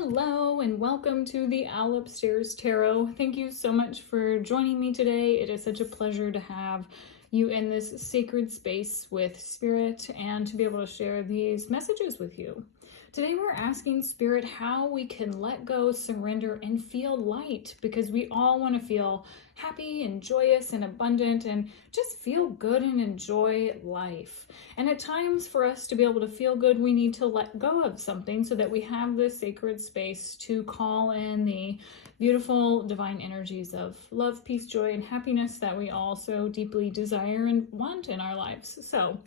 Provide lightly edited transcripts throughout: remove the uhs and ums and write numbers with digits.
Hello and welcome to the Owl Upstairs Tarot. Thank you so much for joining me today. It is such a pleasure to have you in this sacred space with Spirit and to be able to share these messages with you. Today we're asking Spirit how we can let go, surrender, and feel light, because we all want to feel happy and joyous and abundant and just feel good and enjoy life. And at times, for us to be able to feel good, we need to let go of something so that we have this sacred space to call in the beautiful divine energies of love, peace, joy, and happiness that we all so deeply desire and want in our lives. So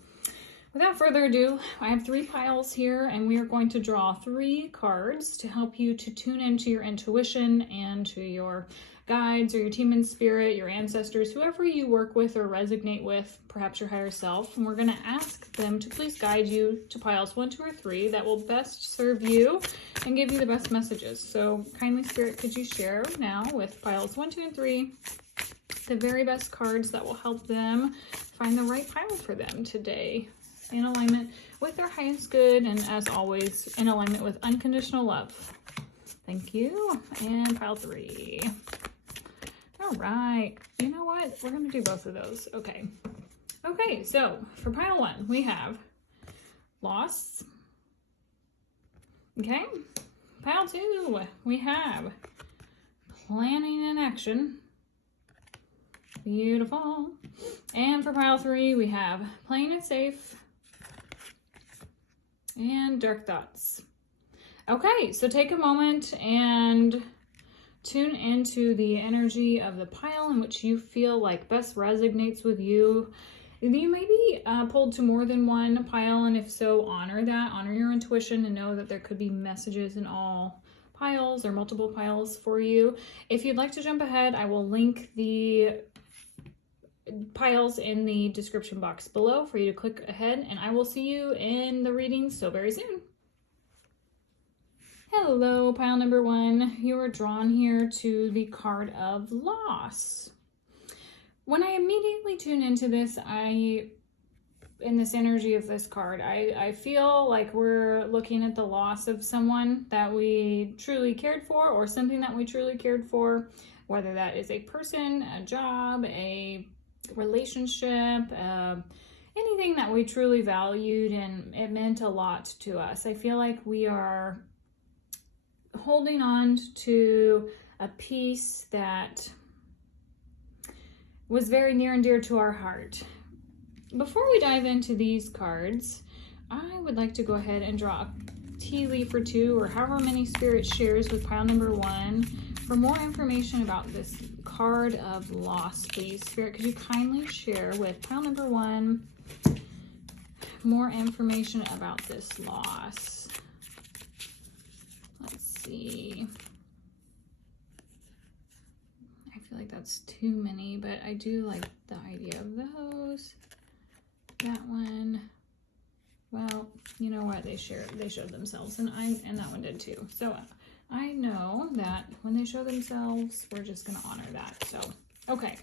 without further ado, I have 3 piles here, and we are going to draw 3 cards to help you to tune into your intuition and to your guides or your team in spirit, your ancestors, whoever you work with or resonate with, perhaps your higher self. And we're going to ask them to please guide you to piles 1, 2, or 3 that will best serve you and give you the best messages. So kindly, Spirit, could you share now with piles 1, 2, and 3 the very best cards that will help them find the right pile for them today, in alignment with their highest good, and as always, in alignment with unconditional love. Thank you. And pile 3. All right. You know what? We're going to do both of those. Okay. Okay, so for pile 1, we have loss. Okay. Pile 2, we have planning and action. Beautiful. And for pile 3, we have playing it safe and dark thoughts. Okay, so take a moment and tune into the energy of the pile in which you feel like best resonates with you. You may be pulled to more than one pile, and if so, honor that. Honor your intuition and know that there could be messages in all piles or multiple piles for you. If you'd like to jump ahead, I will link the piles in the description box below for you to click ahead, and I will see you in the reading so very soon. Hello, pile number 1. You are drawn here to the card of loss. When I immediately tune into this, in this energy of this card, I feel like we're looking at the loss of someone that we truly cared for, or something that we truly cared for, whether that is a person, a job, a relationship, anything that we truly valued and it meant a lot to us. I feel like we are holding on to a piece that was very near and dear to our heart. Before we dive into these cards, I would like to go ahead and draw a tea leaf or 2, or however many Spirit shares with pile number 1 for more information about this card of loss. Please, Spirit, could you kindly share with pile number 1 more information about this loss? Let's see. I feel like that's too many, but I do like the idea of those. That one, well, you know what? They showed themselves, and that one did too. So I know that when they show themselves, we're just going to honor that. So, okay.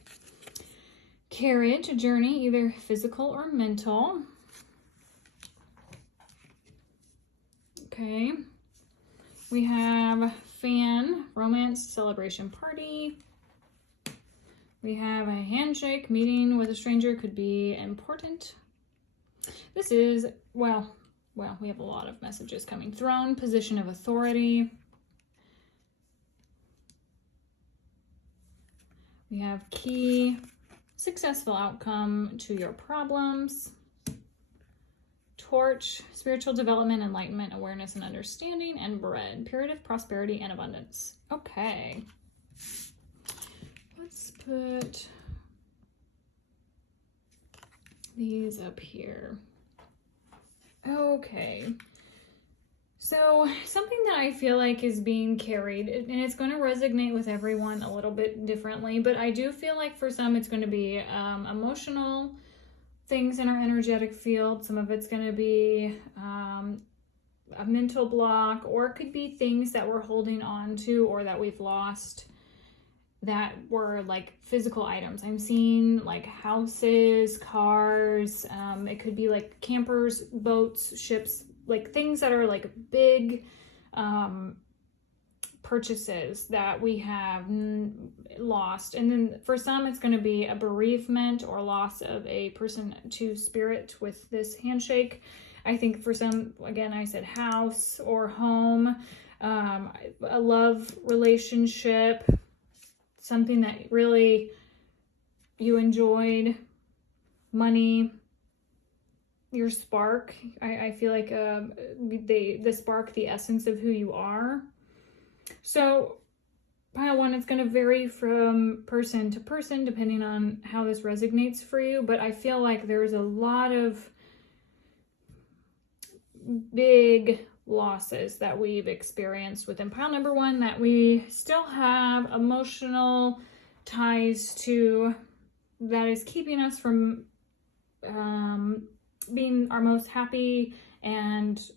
Carriage, a journey, either physical or mental. Okay. We have fan, romance, celebration, party. We have a handshake, meeting with a stranger could be important. This is, well, we have a lot of messages coming. Throne, position of authority. We have key, successful outcome to your problems. Torch, spiritual development, enlightenment, awareness, and understanding. And bread, period of prosperity and abundance. Okay. Let's put these up here. Okay. So something that I feel like is being carried, and it's going to resonate with everyone a little bit differently, but I do feel like for some it's going to be emotional things in our energetic field. Some of it's going to be a mental block, or it could be things that we're holding on to or that we've lost that were like physical items. I'm seeing like houses, cars, it could be like campers, boats, ships, like things that are like big purchases that we have lost. And then for some, it's going to be a bereavement or loss of a person to spirit with this handshake. I think for some, again, I said house or home, a love relationship, something that really you enjoyed, money, your spark. I feel like the spark, the essence of who you are. So pile one, it's going to vary from person to person depending on how this resonates for you. But I feel like there's a lot of big losses that we've experienced within pile number one that we still have emotional ties to, that is keeping us from being our most happy and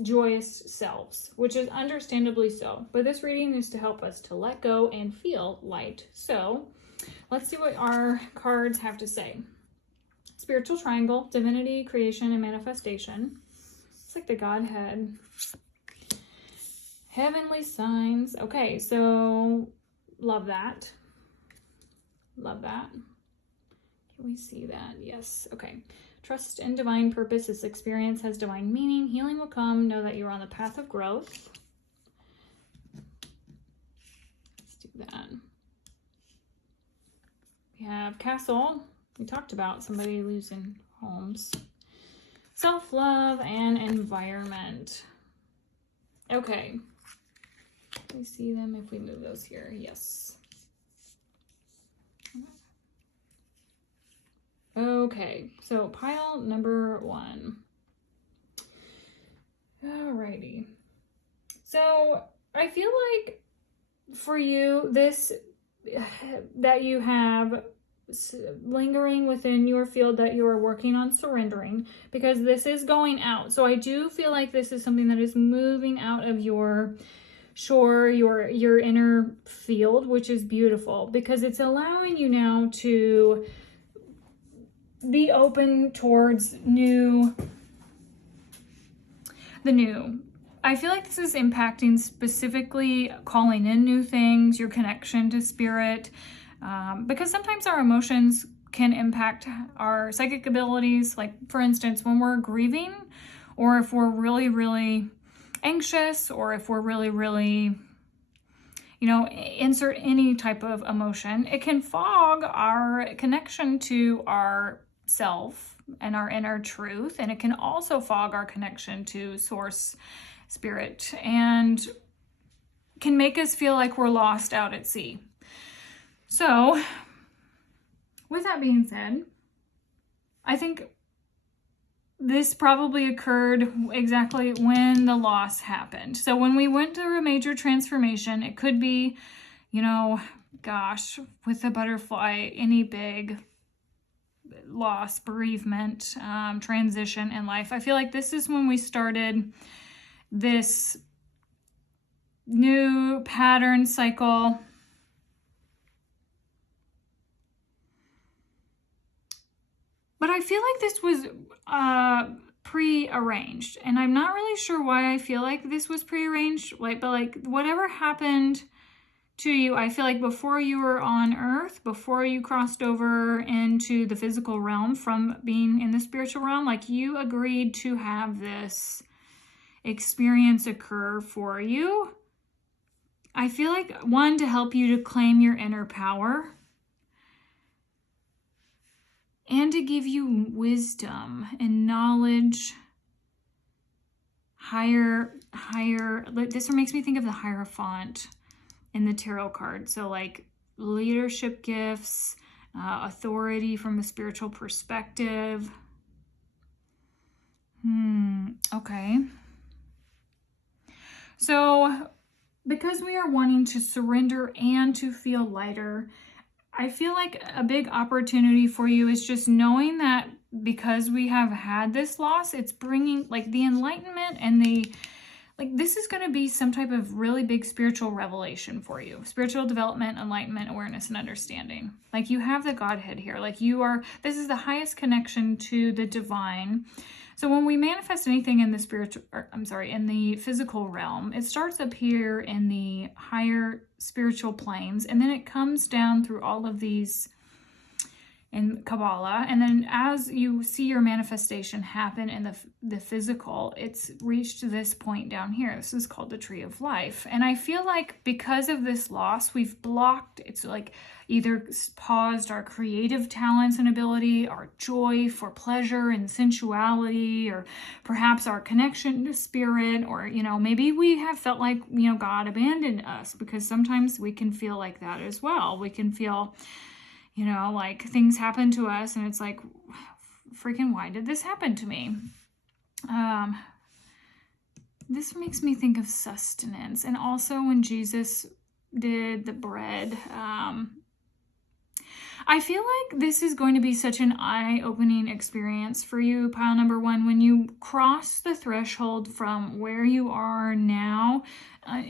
joyous selves, which is understandably so. But this reading is to help us to let go and feel light. So let's see what our cards have to say. Spiritual triangle, divinity, creation, and manifestation. It's like the Godhead. Heavenly signs. Okay, so love that. Love that. Can we see that? Yes. Okay. Trust in divine purpose. This experience has divine meaning. Healing will come. Know that you're on the path of growth. Let's do that. We have castle. We talked about somebody losing homes. Self-love and environment. Okay. Can we see them if we move those here? Yes. Okay, so pile number one. Alrighty. So I feel like for you, this that you have lingering within your field that you are working on surrendering, because this is going out. So I do feel like this is something that is moving out of your your inner field, which is beautiful because it's allowing you now to be open towards the new. I feel like this is impacting specifically calling in new things, your connection to spirit, because sometimes our emotions can impact our psychic abilities. Like for instance, when we're grieving, or if we're really, really anxious, or if we're really, really, insert any type of emotion, it can fog our connection to our self and our inner truth, and it can also fog our connection to source spirit and can make us feel like we're lost out at sea. So with that being said, I think this probably occurred exactly when the loss happened. So when we went through a major transformation, it could be, with the butterfly, any big loss, bereavement, transition in life. I feel like this is when we started this new pattern cycle. But I feel like this was pre-arranged, and I'm not really sure why I feel like this was pre-arranged. But whatever happened to you, I feel like before you were on earth, before you crossed over into the physical realm from being in the spiritual realm, you agreed to have this experience occur for you. I feel like, one, to help you to claim your inner power, and to give you wisdom and knowledge, this makes me think of the Hierophant in the tarot card. So leadership gifts, authority from a spiritual perspective. Okay. So because we are wanting to surrender and to feel lighter, I feel like a big opportunity for you is just knowing that because we have had this loss, it's bringing the enlightenment and this is going to be some type of really big spiritual revelation for you. Spiritual development, enlightenment, awareness, and understanding. You have the Godhead here. This is the highest connection to the divine. So when we manifest anything in the spiritual, or, I'm sorry, in the physical realm, it starts up here in the higher spiritual planes, and then it comes down through all of these in Kabbalah, and then as you see your manifestation happen in the physical, it's reached this point down here. This is called the tree of life. And I feel like because of this loss, we've blocked, it's like either paused our creative talents and ability, our joy for pleasure and sensuality, or perhaps our connection to spirit, or, you know, maybe we have felt like, you know, God abandoned us, because sometimes we can feel like that as well. We can feel, you know, like things happen to us and it's like, freaking, why did this happen to me? This makes me think of sustenance. And also when Jesus did the bread, I feel like this is going to be such an eye-opening experience for you, pile number one, when you cross the threshold from where you are now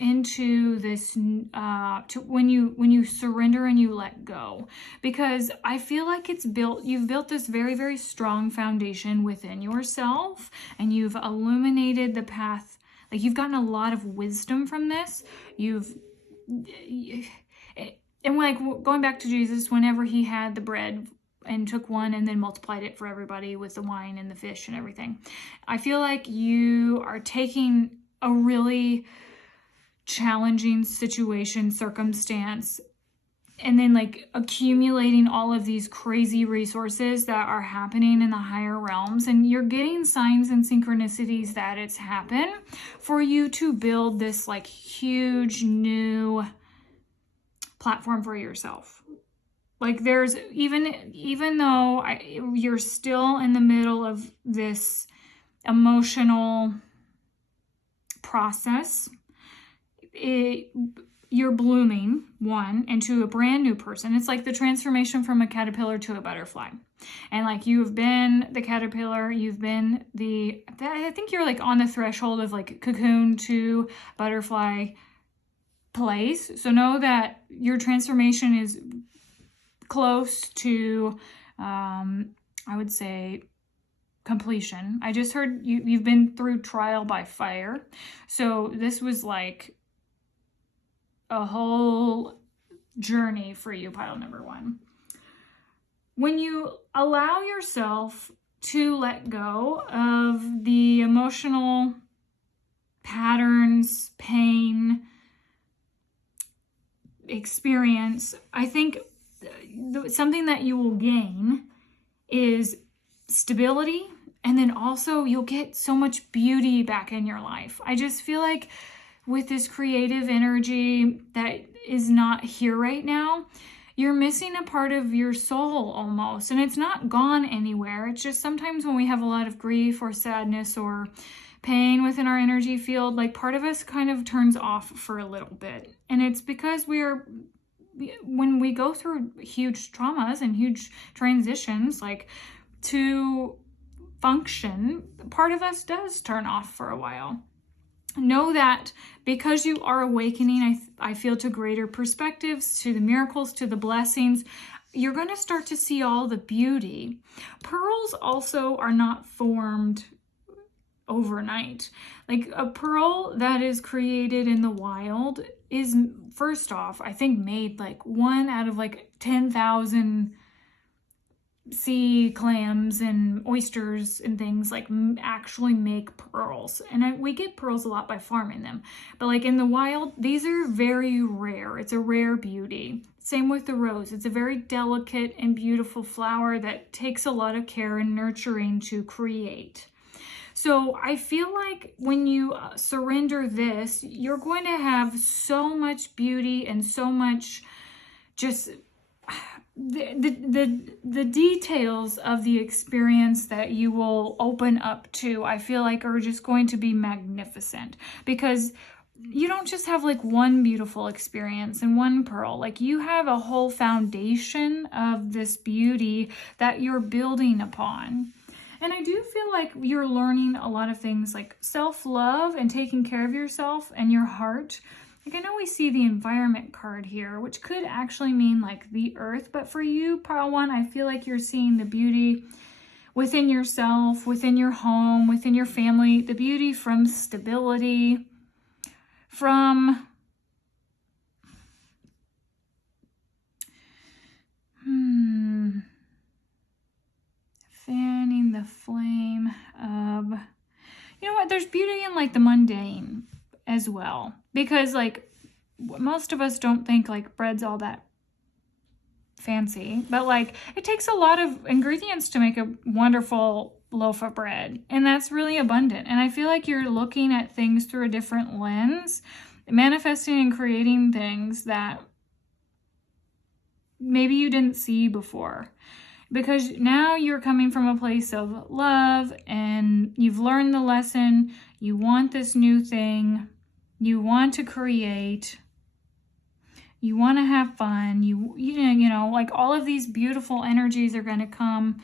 into this, to when you surrender and you let go. Because I feel like you've built this very, very strong foundation within yourself, and you've illuminated the path. Like, you've gotten a lot of wisdom from this. And like going back to Jesus, whenever he had the bread and took one and then multiplied it for everybody with the wine and the fish and everything, I feel like you are taking a really challenging situation, circumstance, and then like accumulating all of these crazy resources that are happening in the higher realms, and you're getting signs and synchronicities that it's happened for you to build this like huge new platform for yourself. Like, there's even though you're still in the middle of this emotional process, you're blooming into a brand new person. It's like the transformation from a caterpillar to a butterfly. And like, you've been the caterpillar, you've been I think you're like on the threshold of like cocoon to butterfly place. So know that your transformation is close to, I would say, completion. I just heard you've been through trial by fire. So this was like a whole journey for you, pile number one. When you allow yourself to let go of the emotional patterns, pain, experience, I think something that you will gain is stability, and then also you'll get so much beauty back in your life. I just feel like with this creative energy that is not here right now, you're missing a part of your soul almost, and it's not gone anywhere. It's just sometimes when we have a lot of grief or sadness or pain within our energy field, like part of us kind of turns off for a little bit. And it's because when we go through huge traumas and huge transitions, like to function, part of us does turn off for a while. Know that because you are awakening, I feel, to greater perspectives, to the miracles, to the blessings, you're going to start to see all the beauty. Pearls also are not formed overnight. Like, a pearl that is created in the wild is, first off, I think made like one out of like 10,000 sea clams and oysters and things like actually make pearls. And we get pearls a lot by farming them, but like in the wild, these are very rare. It's a rare beauty. Same with the rose. It's a very delicate and beautiful flower that takes a lot of care and nurturing to create. So I feel like when you surrender this, you're going to have so much beauty and so much just the details of the experience that you will open up to, I feel like, are just going to be magnificent, because you don't just have like one beautiful experience and one pearl. Like, you have a whole foundation of this beauty that you're building upon. And I do feel like you're learning a lot of things like self-love and taking care of yourself and your heart. Like, I know we see the environment card here, which could actually mean like the earth, but for you, pile one, I feel like you're seeing the beauty within yourself, within your home, within your family, the beauty from stability, from fanning the flame of, you know what, there's beauty in like the mundane as well, because like most of us don't think like bread's all that fancy, but like it takes a lot of ingredients to make a wonderful loaf of bread, and that's really abundant. And I feel like you're looking at things through a different lens, manifesting and creating things that maybe you didn't see before, because now you're coming from a place of love and you've learned the lesson. You want this new thing, you want to create, you want to have fun, you know, like all of these beautiful energies are going to come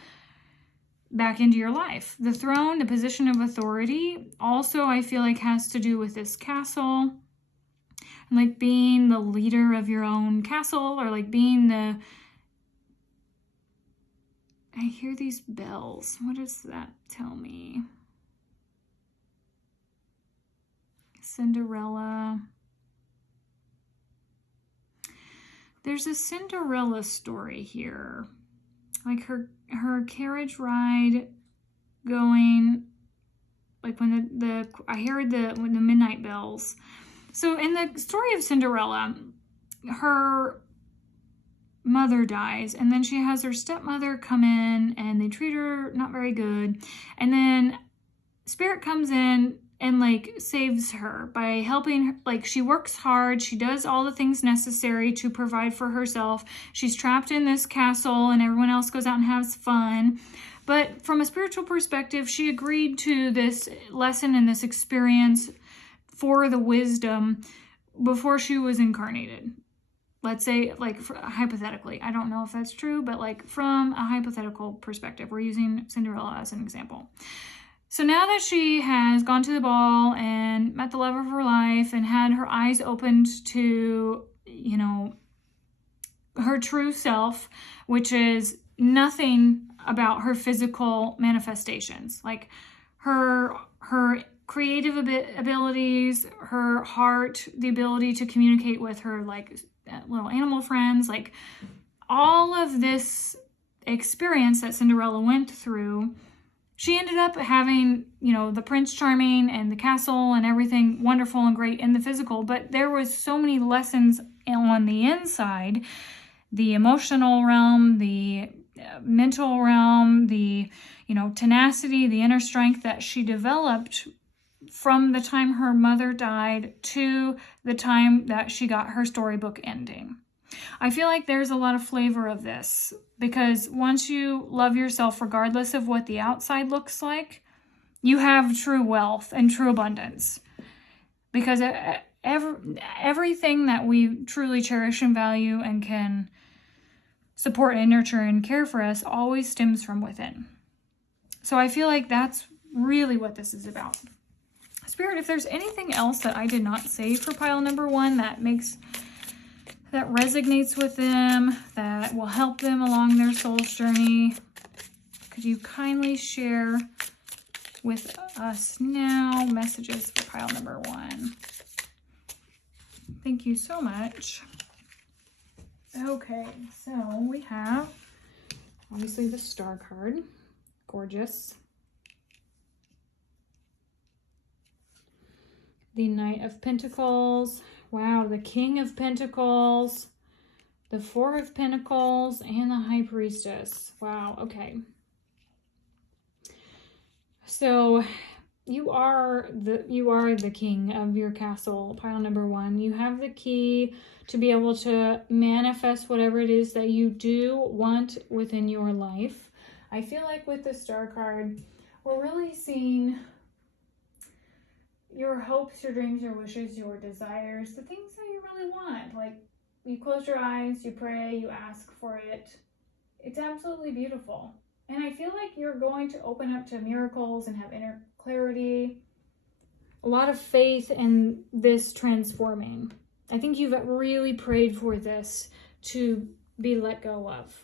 back into your life. The throne, the position of authority, also I feel like has to do with this castle, and like being the leader of your own castle, or like being the, I hear these bells. What does that tell me? Cinderella. There's a Cinderella story here. Like her carriage ride going, like when I heard when the midnight bells. So in the story of Cinderella, her mother dies, and then she has her stepmother come in and they treat her not very good, and then spirit comes in and like saves her by helping her. Like she works hard, she does all the things necessary to provide for herself. She's trapped in this castle and everyone else goes out and has fun, but from a spiritual perspective, she agreed to this lesson and this experience for the wisdom before she was incarnated. Let's say, like, hypothetically, I don't know if that's true, but like from a hypothetical perspective, we're using Cinderella as an example. So now that she has gone to the ball and met the love of her life and had her eyes opened to, you know, her true self, which is nothing about her physical manifestations, like her creative abilities, her heart, the ability to communicate with her like little animal friends, like all of this experience that Cinderella went through, she ended up having, you know, the Prince Charming and the castle and everything wonderful and great in the physical, but there was so many lessons on the inside, the emotional realm, the mental realm, the, you know, tenacity, the inner strength that she developed from the time her mother died to the time that she got her storybook ending. I feel like there's a lot of flavor of this, because once you love yourself, regardless of what the outside looks like, you have true wealth and true abundance. Because everything that we truly cherish and value and can support and nurture and care for us always stems from within. So I feel like that's really what this is about. Spirit, if there's anything else that I did not say for pile number 1 that resonates with them, that will help them along their soul's journey, could you kindly share with us now messages for pile number 1? Thank you so much. Okay, so we have obviously the Star card. Gorgeous. The Knight of Pentacles. Wow, the King of Pentacles, the Four of Pentacles, and the High Priestess. Wow, okay. So you are the king of your castle, pile number 1. You have the key to be able to manifest whatever it is that you do want within your life. I feel like with the Star card, we're really seeing your hopes, your dreams, your wishes, your desires, the things that you really want. Like, you close your eyes, you pray, you ask for it. It's absolutely beautiful. And I feel like you're going to open up to miracles and have inner clarity. A lot of faith in this transforming. I think you've really prayed for this to be let go of.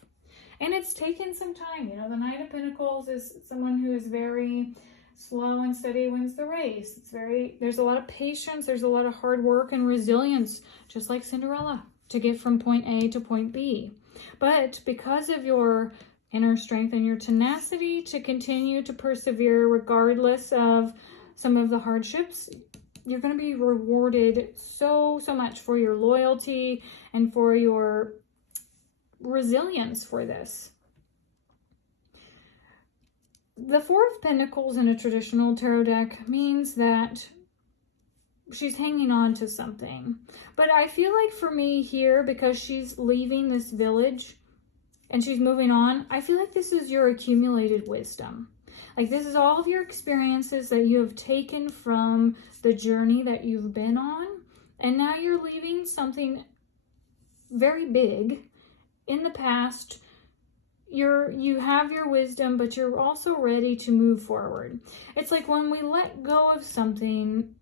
And it's taken some time. You know, the Knight of Pentacles is someone who is very slow and steady wins the race. There's a lot of patience, there's a lot of hard work and resilience, just like Cinderella, to get from point A to point B. But because of your inner strength and your tenacity to continue to persevere regardless of some of the hardships, you're going to be rewarded so much for your loyalty and for your resilience for this. The Four of Pentacles in a traditional tarot deck means that she's hanging on to something. But I feel like for me here, because she's leaving this village and she's moving on, I feel like this is your accumulated wisdom. Like this is all of your experiences that you have taken from the journey that you've been on. And now you're leaving something very big in the past. You have your wisdom, but you're also ready to move forward. It's like when we let go of something,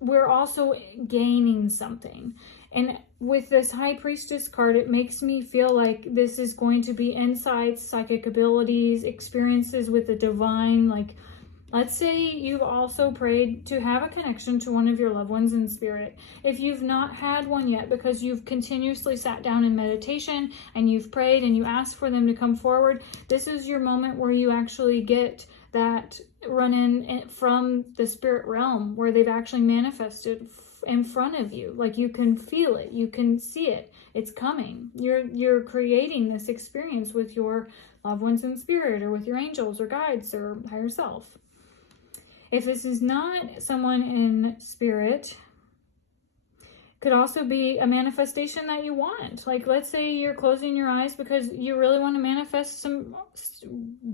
we're also gaining something. And with this High Priestess card, it makes me feel like this is going to be insights, psychic abilities, experiences with the divine. Like, let's say you've also prayed to have a connection to one of your loved ones in spirit. If you've not had one yet because you've continuously sat down in meditation and you've prayed and you asked for them to come forward, this is your moment where you actually get that run in from the spirit realm where they've actually manifested in front of you. Like you can feel it, you can see it, it's coming. You're creating this experience with your loved ones in spirit or with your angels or guides or higher self. If this is not someone in spirit, could also be a manifestation that you want. Like let's say you're closing your eyes because you really want to manifest some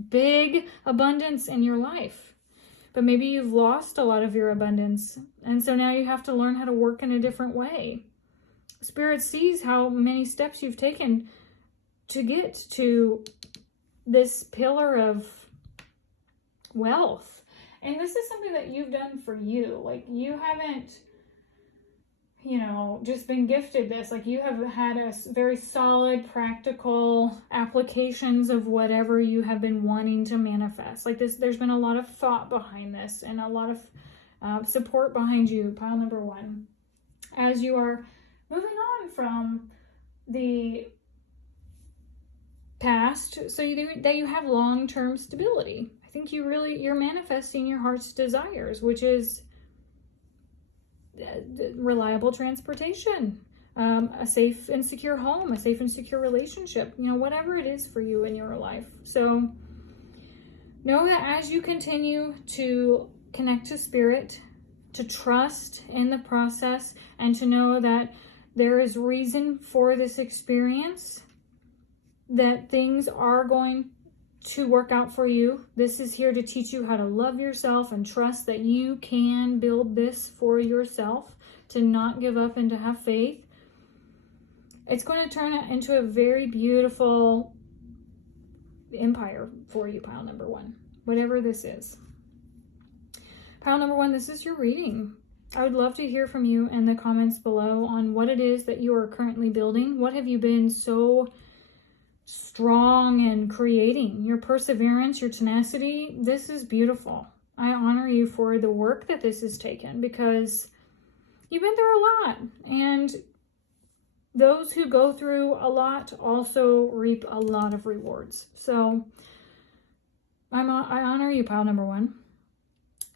big abundance in your life. But maybe you've lost a lot of your abundance. And so now you have to learn how to work in a different way. Spirit sees how many steps you've taken to get to this pillar of wealth. And this is something that you've done for you. Like you haven't, just been gifted this. Like you have had a very solid, practical applications of whatever you have been wanting to manifest. Like this, there's been a lot of thought behind this and a lot of support behind you, pile number one. As you are moving on from the past, so that you have long-term stability. I think you're manifesting your heart's desires, which is reliable transportation, a safe and secure home, a safe and secure relationship, whatever it is for you in your life. So know that as you continue to connect to spirit, to trust in the process, and to know that there is reason for this experience, that things are going to work out for you. This is here to teach you how to love yourself and trust that you can build this for yourself, to not give up and to have faith. It's going to turn it into a very beautiful empire for you, pile number one, whatever this is. Pile number one, this is your reading. I would love to hear from you in the comments below on what it is that you are currently building. What have you been so strong and creating? Your perseverance, your tenacity, this is beautiful. I honor you for the work that this has taken, because you've been through a lot, and those who go through a lot also reap a lot of rewards. So I honor you, pile number one.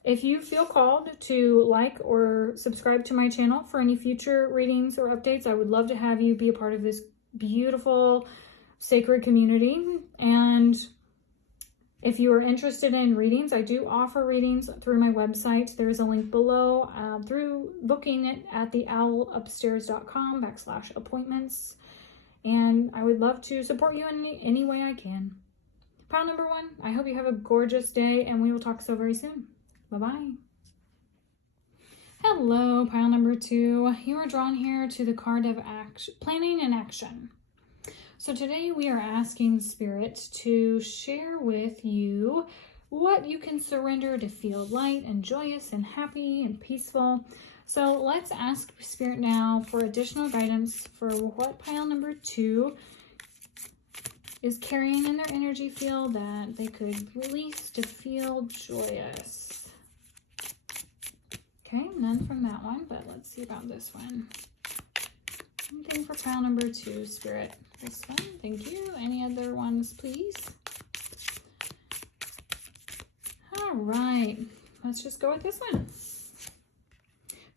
If you feel called to like or subscribe to my channel for any future readings or updates, I would love to have you be a part of this beautiful sacred community. And if you are interested in readings, I do offer readings through my website. There is a link below through booking it at theowlupstairs.com/appointments. And I would love to support you in any way I can. Pile number one, I hope you have a gorgeous day, and we will talk so very soon. Bye-bye. Hello, pile number two. You are drawn here to the card of planning and action. So today we are asking Spirit to share with you what you can surrender to feel light and joyous and happy and peaceful. So let's ask Spirit now for additional guidance for what pile number two is carrying in their energy field that they could release to feel joyous. Okay, none from that one, but let's see about this one. Something for pile number 2, Spirit. This one, thank you. Any other ones, please? All right, let's just go with this one.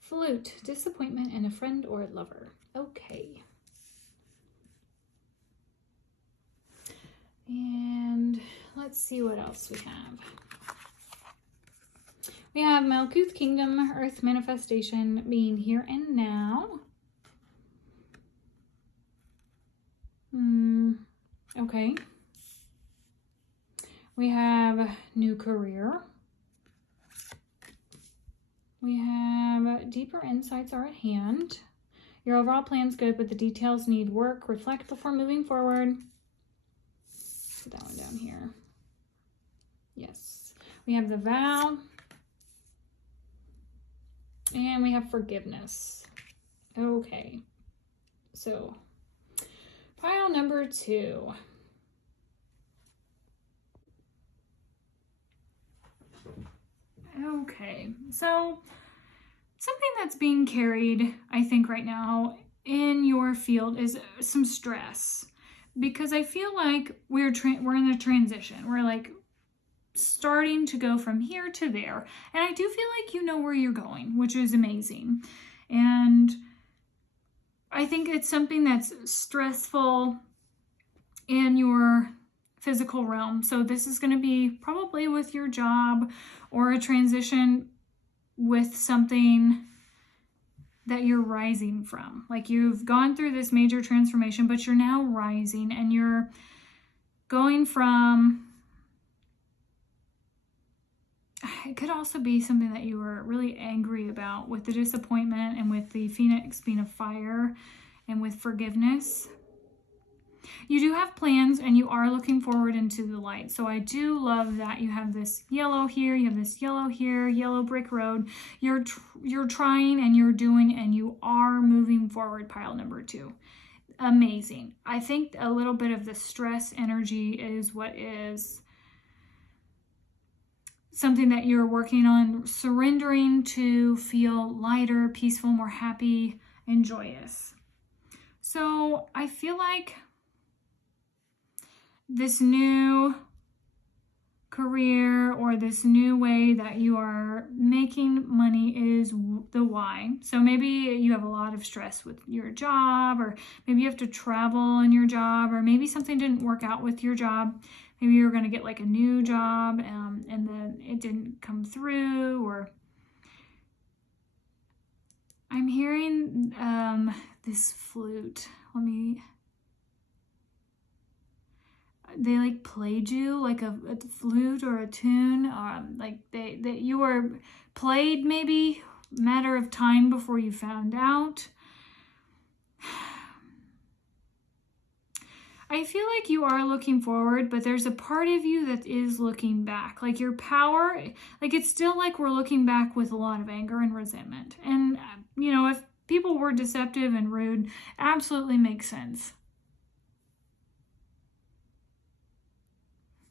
Flute, disappointment in a friend or a lover. Okay. And let's see what else we have. We have Malkuth Kingdom, Earth Manifestation, being here and now. Okay. We have new career. We have deeper insights are at hand. Your overall plan's good, but the details need work. Reflect before moving forward. Put that one down here. Yes. We have the vow. And we have forgiveness. Okay. So, pile number 2. Okay, so something that's being carried, I think, right now in your field is some stress, because I feel like we're in a transition. We're like starting to go from here to there, and I do feel like you know where you're going, which is amazing. And I think it's something that's stressful in your physical realm. So this is going to be probably with your job or a transition with something that you're rising from. Like you've gone through this major transformation, but you're now rising and you're going from, it could also be something that you were really angry about with the disappointment and with the Phoenix being a fire and with forgiveness. You do have plans and you are looking forward into the light. So I do love that you have this yellow here, you have this yellow here, yellow brick road. You're trying and you're doing and you are moving forward, pile number 2. Amazing. I think a little bit of the stress energy is what is something that you're working on, surrendering to feel lighter, peaceful, more happy, and joyous. So I feel like this new career or this new way that you are making money is the why. So maybe you have a lot of stress with your job, or maybe you have to travel in your job, or maybe something didn't work out with your job. Maybe you were going to get like a new job and then it didn't come through. Or I'm hearing this flute. They like played you like a flute or a tune, like that you were played, maybe matter of time before you found out. I feel like you are looking forward, but there's a part of you that is looking back. Like your power, like it's still like we're looking back with a lot of anger and resentment. And, you know, if people were deceptive and rude, absolutely makes sense.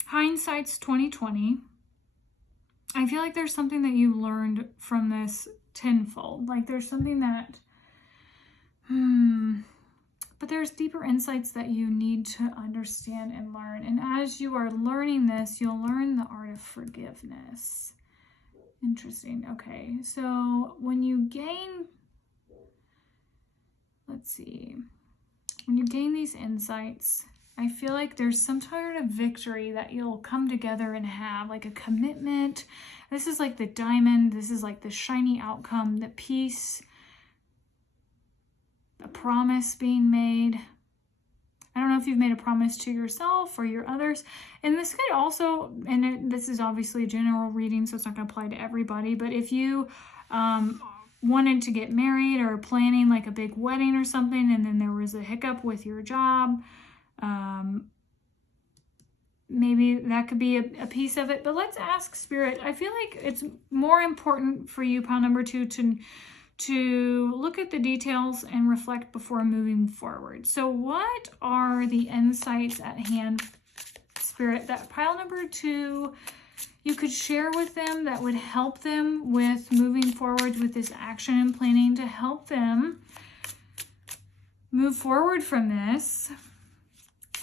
Hindsight's 2020. I feel like there's something that you learned from this tenfold. Like there's something that, but there's deeper insights that you need to understand and learn. And as you are learning this, you'll learn the art of forgiveness. Interesting. Okay, so when you gain, when you gain these insights, I feel like there's some sort of victory that you'll come together and have, like a commitment. This is like the diamond. This is like the shiny outcome, the peace, a promise being made. I don't know if you've made a promise to yourself or your others. And this could also, this is obviously a general reading, so it's not going to apply to everybody. But if you wanted to get married or planning like a big wedding or something, and then there was a hiccup with your job, maybe that could be a piece of it. But let's ask Spirit. I feel like it's more important for you, pile number 2, to look at the details and reflect before moving forward. So what are the insights at hand, Spirit, that pile number 2 you could share with them that would help them with moving forward with this action and planning to help them move forward from this?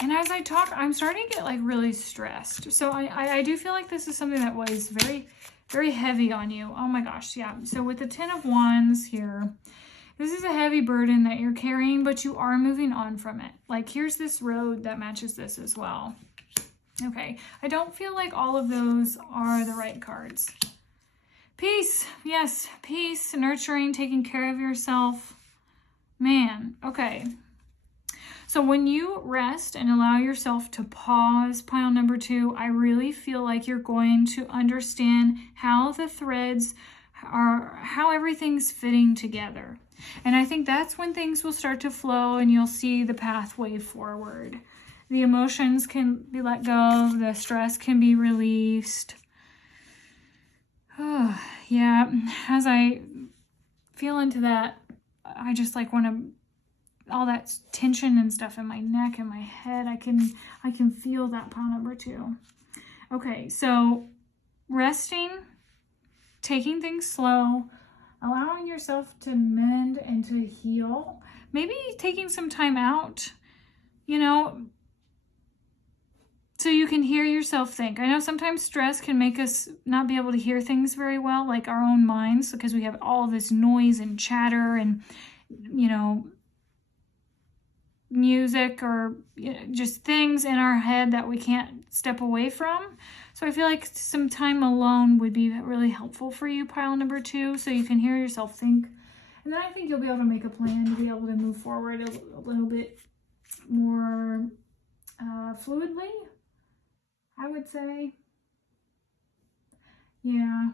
And as I talk, I'm starting to get like really stressed. So I do feel like this is something that weighs very, very heavy on you. Oh my gosh, yeah. So with the 10 of Wands here, this is a heavy burden that you're carrying, but you are moving on from it. Like here's this road that matches this as well. Okay, I don't feel like all of those are the right cards. Peace, yes, peace, nurturing, taking care of yourself. Man, okay. So when you rest and allow yourself to pause, pile number 2, I really feel like you're going to understand how the threads are, how everything's fitting together. And I think that's when things will start to flow and you'll see the pathway forward. The emotions can be let go, the stress can be released. Oh, yeah, as I feel into that, I just like want to, all that tension and stuff in my neck and my head, I can feel that pile number 2. Okay, so resting, taking things slow, allowing yourself to mend and to heal, maybe taking some time out, you know, so you can hear yourself think. I know sometimes stress can make us not be able to hear things very well, like our own minds, because we have all this noise and chatter and, you know, music or just things in our head that we can't step away from. So I feel like some time alone would be really helpful for you, pile number 2, so you can hear yourself think. And then I think you'll be able to make a plan to be able to move forward a little bit more fluidly, I would say. Yeah.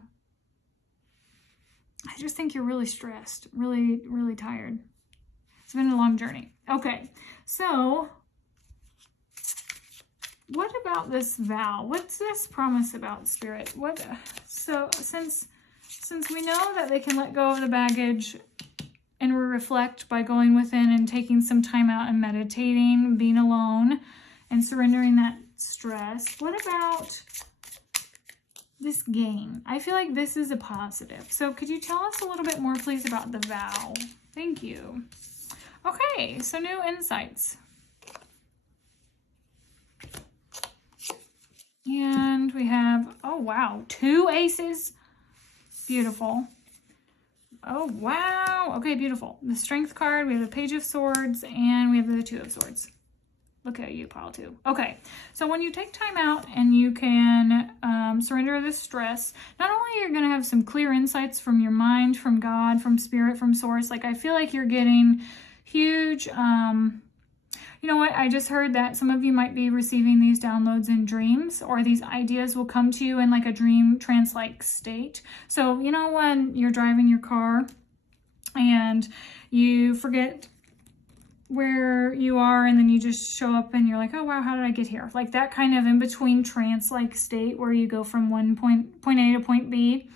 I just think you're really stressed, really, really tired. It's been a long journey. Okay, so what about this vow? What's this promise about, Spirit? What? So since we know that they can let go of the baggage and reflect by going within and taking some time out and meditating, being alone, and surrendering that stress, what about this gain? I feel like this is a positive. So could you tell us a little bit more, please, about the vow? Thank you. Okay, so new insights. And we have, oh wow, 2 aces. Beautiful. Oh wow. Okay, beautiful. The Strength card, we have the Page of Swords, and we have the 2 of Swords. Look at you, pile 2. Okay, so when you take time out and you can surrender the stress, not only are you going to have some clear insights from your mind, from God, from Spirit, from Source, like I feel like you're getting huge, you know what, I just heard that some of you might be receiving these downloads in dreams, or these ideas will come to you in like a dream trance-like state. So, you know, when you're driving your car and you forget where you are and then you just show up and you're like, oh wow, how did I get here? Like that kind of in between trance-like state where you go from point A to point B,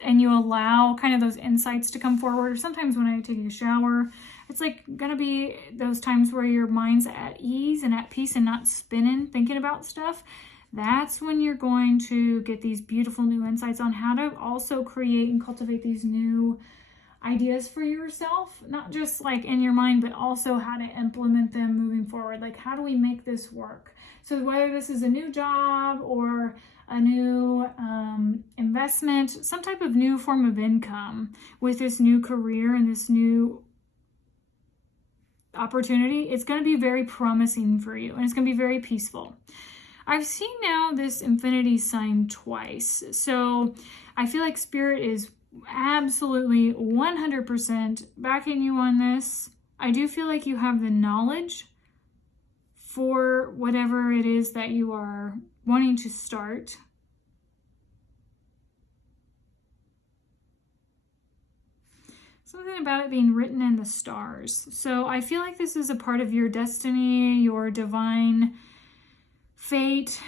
and you allow kind of those insights to come forward. Or sometimes when I take a shower, it's like gonna be those times where your mind's at ease and at peace and not spinning, thinking about stuff. That's when you're going to get these beautiful new insights on how to also create and cultivate these new ideas for yourself, not just like in your mind, but also how to implement them moving forward. Like, how do we make this work? So whether this is a new job or a new investment, some type of new form of income with this new career and this new opportunity, it's going to be very promising for you and it's going to be very peaceful. I've seen now this infinity sign twice. So I feel like Spirit is absolutely 100% backing you on this. I do feel like you have the knowledge for whatever it is that you are wanting to start. Something about it being written in the stars. So I feel like this is a part of your destiny, your divine fate.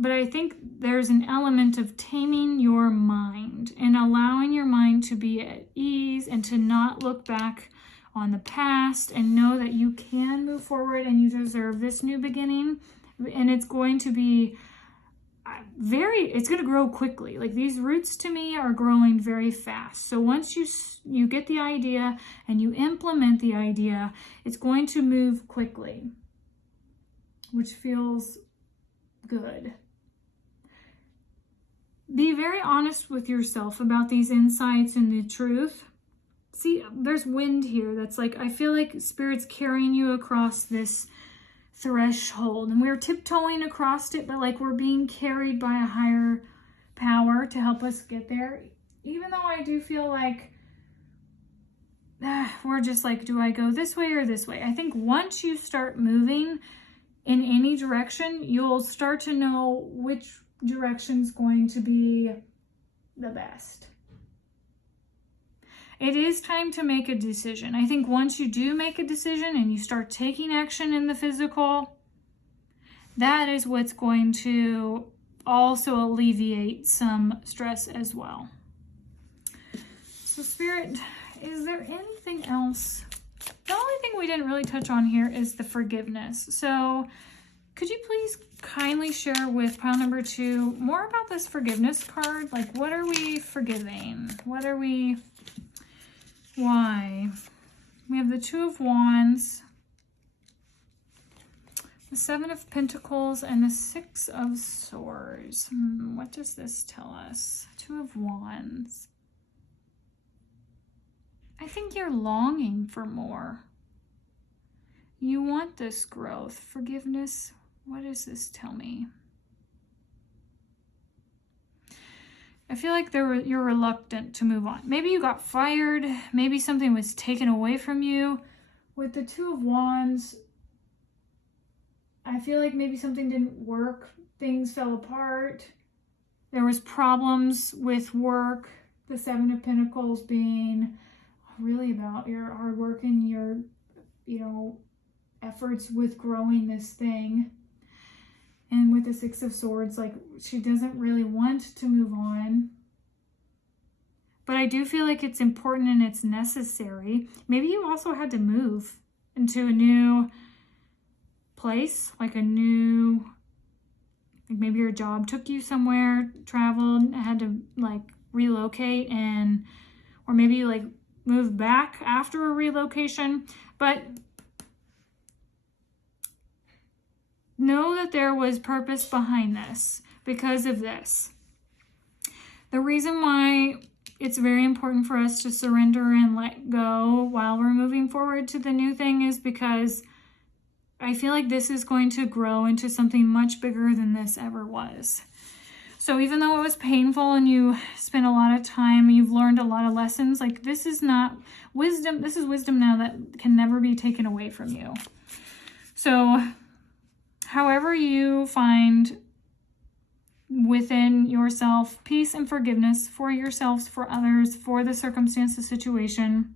But I think there's an element of taming your mind and allowing your mind to be at ease and to not look back on the past and know that you can move forward and you deserve this new beginning. And it's going to be it's going to grow quickly. Like, these roots to me are growing very fast. So once you get the idea and you implement the idea, it's going to move quickly, which feels good. Be very honest with yourself about these insights and the truth. See, there's wind here that's like, I feel like Spirit's carrying you across this threshold, and we're tiptoeing across it, but like we're being carried by a higher power to help us get there. Even though I do feel like we're just like, do I go this way or this way? I think once you start moving in any direction, you'll start to know which direction's going to be the best. It is time to make a decision. I think once you do make a decision and you start taking action in the physical, that is what's going to also alleviate some stress as well. So Spirit, is there anything else? The only thing we didn't really touch on here is the forgiveness. So could you please kindly share with pile number 2 more about this forgiveness card? Like, what are we forgiving? Why? We have the 2 of Wands, the 7 of Pentacles, and the 6 of Swords. What does this tell us? 2 of Wands. I think you're longing for more. You want this growth. Forgiveness. What does this tell me? I feel like you're reluctant to move on. Maybe you got fired. Maybe something was taken away from you. With the 2 of Wands, I feel like maybe something didn't work. Things fell apart. There was problems with work. The 7 of Pentacles being really about your hard work and your, efforts with growing this thing. And with the 6 of Swords, like, she doesn't really want to move on. But I do feel like it's important and it's necessary. Maybe you also had to move into a new place, like maybe your job took you somewhere, traveled, had to like relocate, or maybe you like moved back after a relocation. But know that there was purpose behind this because of this. The reason why it's very important for us to surrender and let go while we're moving forward to the new thing is because I feel like this is going to grow into something much bigger than this ever was. So even though it was painful and you spent a lot of time, you've learned a lot of lessons, like, this is not wisdom. This is wisdom now that can never be taken away from you. So however you find within yourself peace and forgiveness for yourselves, for others, for the circumstance, the situation,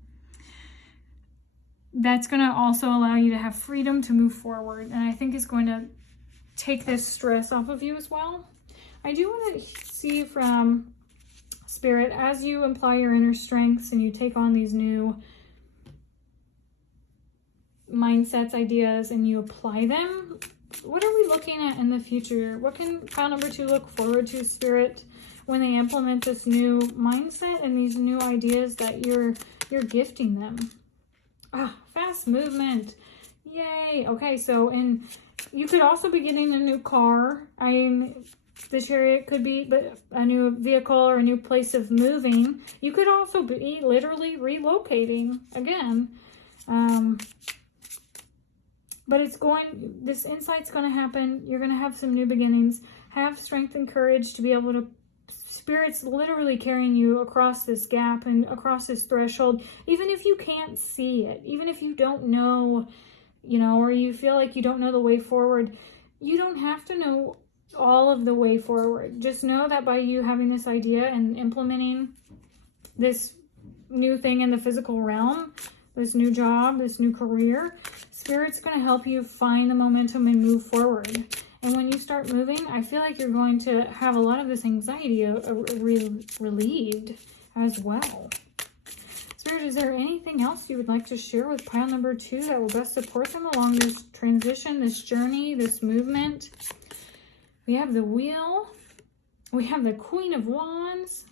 that's going to also allow you to have freedom to move forward. And I think is going to take this stress off of you as well. I do want to see from Spirit, as you apply your inner strengths and you take on these new mindsets, ideas, and you apply them, what are we looking at in the future? What can pile number 2 look forward to, Spirit, when they implement this new mindset and these new ideas that you're gifting them? Fast movement. Yay. Okay, so you could also be getting a new car. The Chariot could be but a new vehicle or a new place of moving. You could also be literally relocating again. But this insight's going to happen. You're going to have some new beginnings. Have strength and courage to be able to, Spirit's literally carrying you across this gap and across this threshold. Even if you can't see it, even if you don't know, or you feel like you don't know the way forward, you don't have to know all of the way forward. Just know that by you having this idea and implementing this new thing in the physical realm, this new job, this new career, Spirit's going to help you find the momentum and move forward. And when you start moving, I feel like you're going to have a lot of this anxiety relieved as well. Spirit, is there anything else you would like to share with pile number 2 that will best support them along this transition, this journey, this movement? We have the Wheel. We have the Queen of Wands.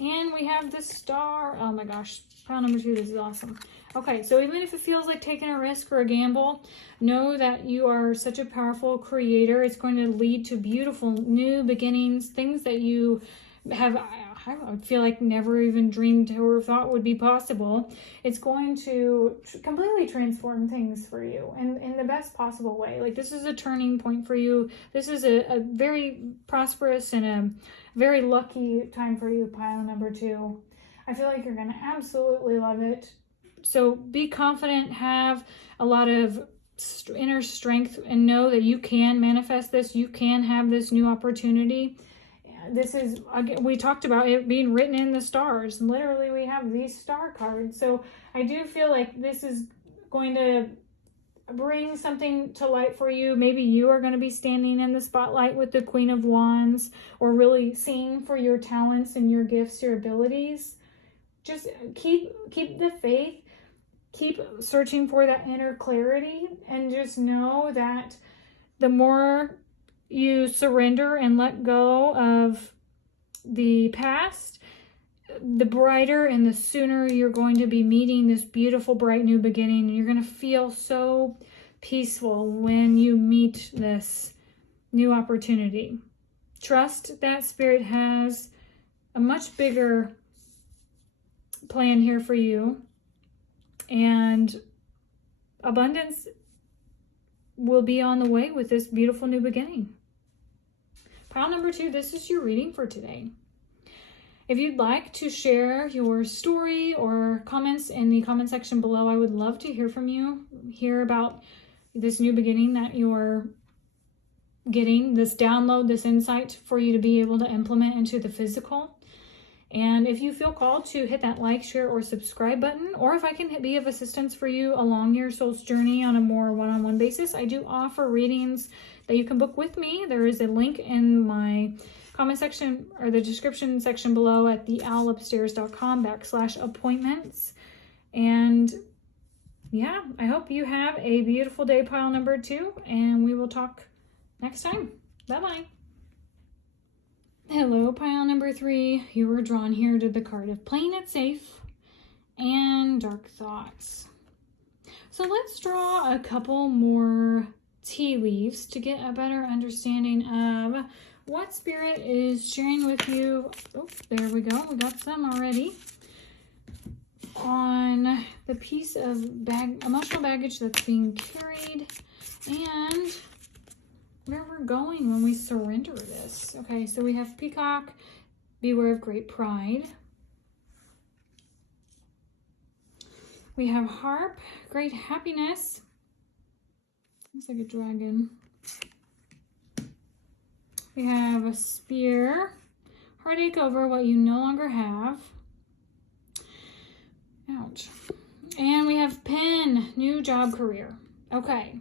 And we have the Star. Oh my gosh. Pile number 2, this is awesome. Okay, so even if it feels like taking a risk or a gamble, know that you are such a powerful creator. It's going to lead to beautiful new beginnings, things that you have, I feel like, never even dreamed or thought would be possible. It's going to completely transform things for you in the best possible way. Like, this is a turning point for you. This is a very prosperous and a very lucky time for you, pile number 2. I feel like you're going to absolutely love it. So be confident, have a lot of inner strength, and know that you can manifest this. You can have this new opportunity. This is, again, we talked about it being written in the stars. Literally, we have these star cards. So I do feel like this is going to bring something to light for you. Maybe you are going to be standing in the spotlight with the Queen of Wands, or really seeing for your talents and your gifts, your abilities. Just keep the faith. Keep searching for that inner clarity, and just know that the more you surrender and let go of the past, the brighter and the sooner you're going to be meeting this beautiful, bright new beginning. And you're going to feel so peaceful when you meet this new opportunity. Trust that Spirit has a much bigger plan here for you, and abundance will be on the way with this beautiful new beginning. Pile number 2, this is your reading for today. If you'd like to share your story or comments in the comment section below, I would love to hear from you, hear about this new beginning that you're getting, this download, this insight for you to be able to implement into the physical. And if you feel called to hit that like, share, or subscribe button, or if I can be of assistance for you along your soul's journey on a more one-on-one basis, I do offer readings that you can book with me. There is a link in my comment section or the description section below at theowlupstairs.com/appointments. And yeah, I hope you have a beautiful day, pile number 2, and we will talk next time. Bye-bye. Hello, pile number 3. You were drawn here to the card of Playing It Safe and Dark Thoughts. So let's draw a couple more tea leaves to get a better understanding of what Spirit is sharing with you. Oh, there we go. We got some already. On the piece of emotional baggage that's being carried, and where we're going when we surrender this. Okay, so we have Peacock, beware of great pride. We have Harp, great happiness. Looks like a dragon. We have a Spear, heartache over what you no longer have. Ouch. And we have Pen, new job, career. Okay.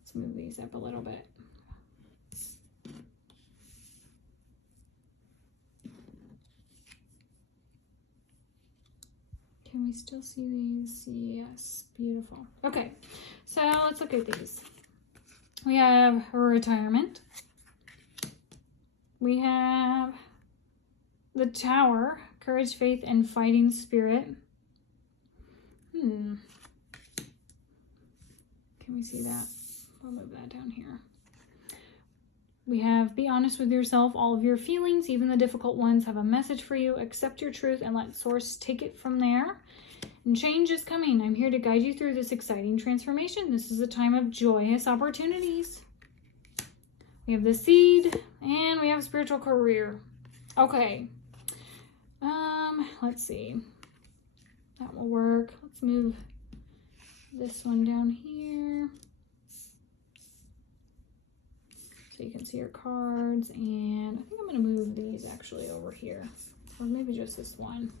Let's move these up a little bit. Can we still see these? Yes, beautiful. Okay, so let's look at these. We have retirement. We have the Tower, courage, faith, and fighting spirit. Can we see that? I'll move that down here. We have be honest with yourself. All of your feelings, even the difficult ones, have a message for you. Accept your truth and let Source take it from there. And change is coming. I'm here to guide you through this exciting transformation. This is a time of joyous opportunities. We have the Seed, and we have spiritual career. Okay. Let's see. That will work. Let's move this one down here so you can see your cards, and I think I'm going to move these actually over here, or maybe just this one,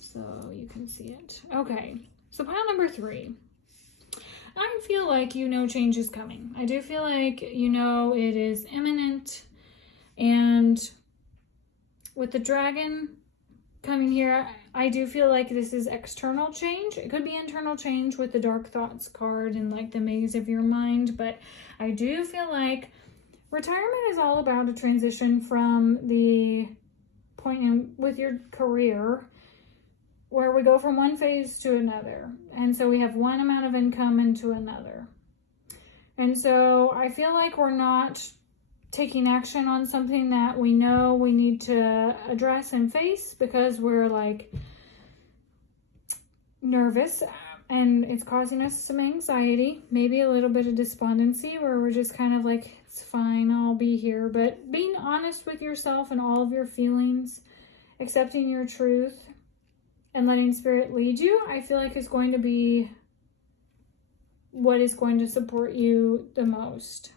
so so you can see it. Okay, so pile number 3. I feel like change is coming. I do feel like it is imminent. And with the dragon coming here, I do feel like this is external change. It could be internal change with the dark thoughts card and like the maze of your mind, but I do feel like retirement is all about a transition from the point in with your career where we go from one phase to another. And so we have one amount of income into another. And so I feel like we're not taking action on something that we know we need to address and face because we're like nervous and it's causing us some anxiety, maybe a little bit of despondency where we're just kind of like, it's fine, I'll be here. But being honest with yourself and all of your feelings, accepting your truth and letting spirit lead you, I feel like is going to be what is going to support you the most.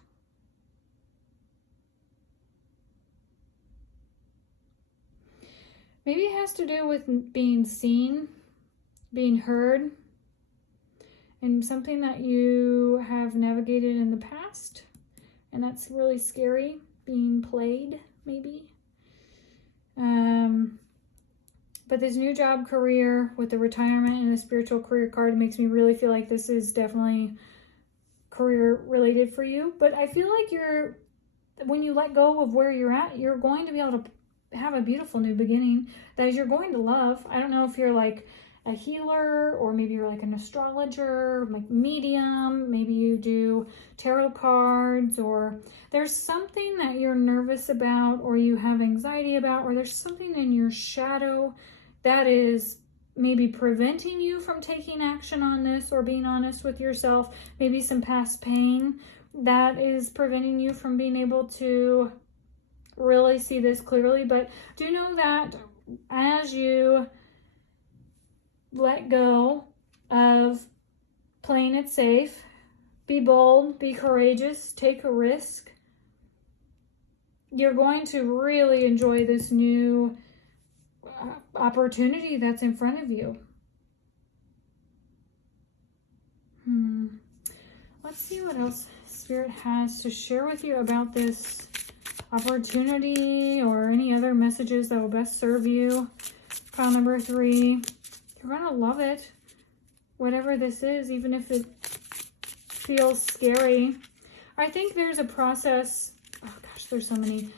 Maybe it has to do with being seen, being heard, and something that you have navigated in the past. And that's really scary, being played, maybe. But this new job career with the retirement and the spiritual career card makes me really feel like this is definitely career related for you. But I feel like when you let go of where you're at, you're going to be able to have a beautiful new beginning that you're going to love. I don't know if you're like a healer or maybe you're like an astrologer, like medium, maybe you do tarot cards, or there's something that you're nervous about or you have anxiety about, or there's something in your shadow that is maybe preventing you from taking action on this or being honest with yourself, maybe some past pain that is preventing you from being able to really see this clearly. But do know that as you let go of playing it safe, be bold, be courageous, take a risk, you're going to really enjoy this new opportunity that's in front of you. Let's see what else Spirit has to share with you about this opportunity or any other messages that will best serve you. Pile number 3. You're going to love it, whatever this is, even if it feels scary. I think there's a process. Oh gosh, there's so many.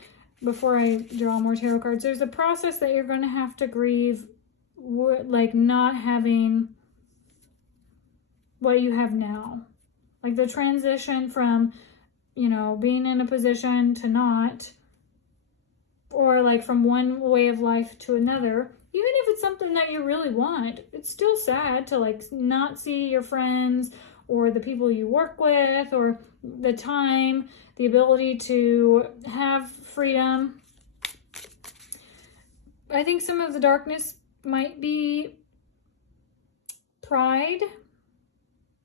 Before I draw more tarot cards, there's a process that you're going to have to grieve, like not having what you have now. Like the transition from, being in a position to not, or like from one way of life to another. Even if it's something that you really want, it's still sad to like not see your friends or the people you work with or the time, the ability to have freedom. I think some of the darkness might be pride.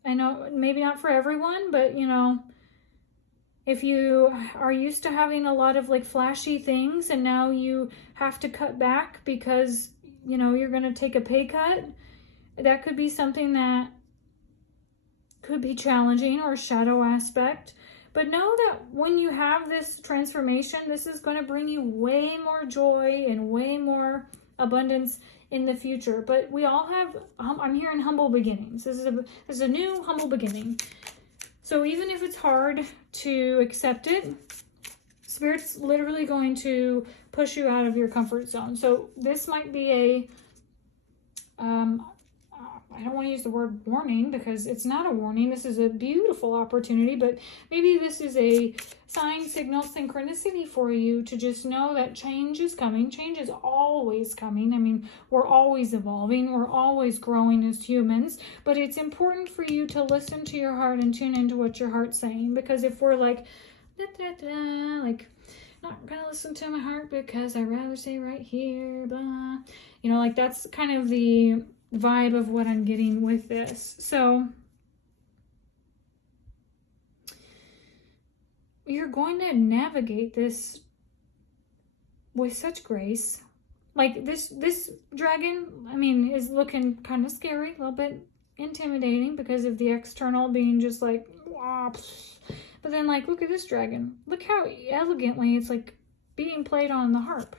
I know maybe not for everyone, but if you are used to having a lot of like flashy things and now you have to cut back because you're going to take a pay cut, that could be something that could be challenging or a shadow aspect. But know that when you have this transformation, this is going to bring you way more joy and way more abundance in the future. But we all have, I'm hearing humble beginnings. This is a new humble beginning. So even if it's hard to accept it, Spirit's literally going to push you out of your comfort zone. So this might be I don't want to use the word warning because it's not a warning. This is a beautiful opportunity, but maybe this is a sign, signal, synchronicity for you to just know that change is coming. Change is always coming. I mean, we're always evolving. We're always growing as humans, but it's important for you to listen to your heart and tune into what your heart's saying. Because if we're like, like, not gonna listen to my heart because I'd rather stay right here, blah. Like that's kind of the vibe of what I'm getting with this. So you're going to navigate this with such grace, Like this dragon, I mean, is looking kind of scary, a little bit intimidating because of the external being just like, wah, but then like, look at this dragon. Look how elegantly it's like being played on the harp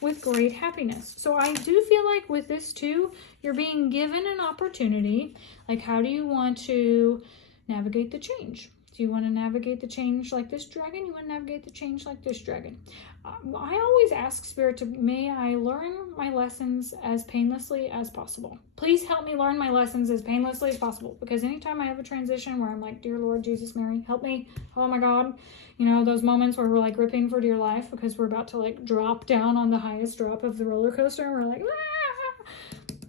with great happiness. So I do feel like with this too, you're being given an opportunity. Like, how do you want to navigate the change? Do you want to navigate the change like this dragon? You want to navigate the change like this dragon? I always ask Spirit to, may I learn my lessons as painlessly as possible. Please help me learn my lessons as painlessly as possible, because anytime I have a transition where I'm like, dear Lord Jesus Mary, help me. Oh my God. You know, those moments where we're like gripping for dear life because we're about to like drop down on the highest drop of the roller coaster and we're like, ah!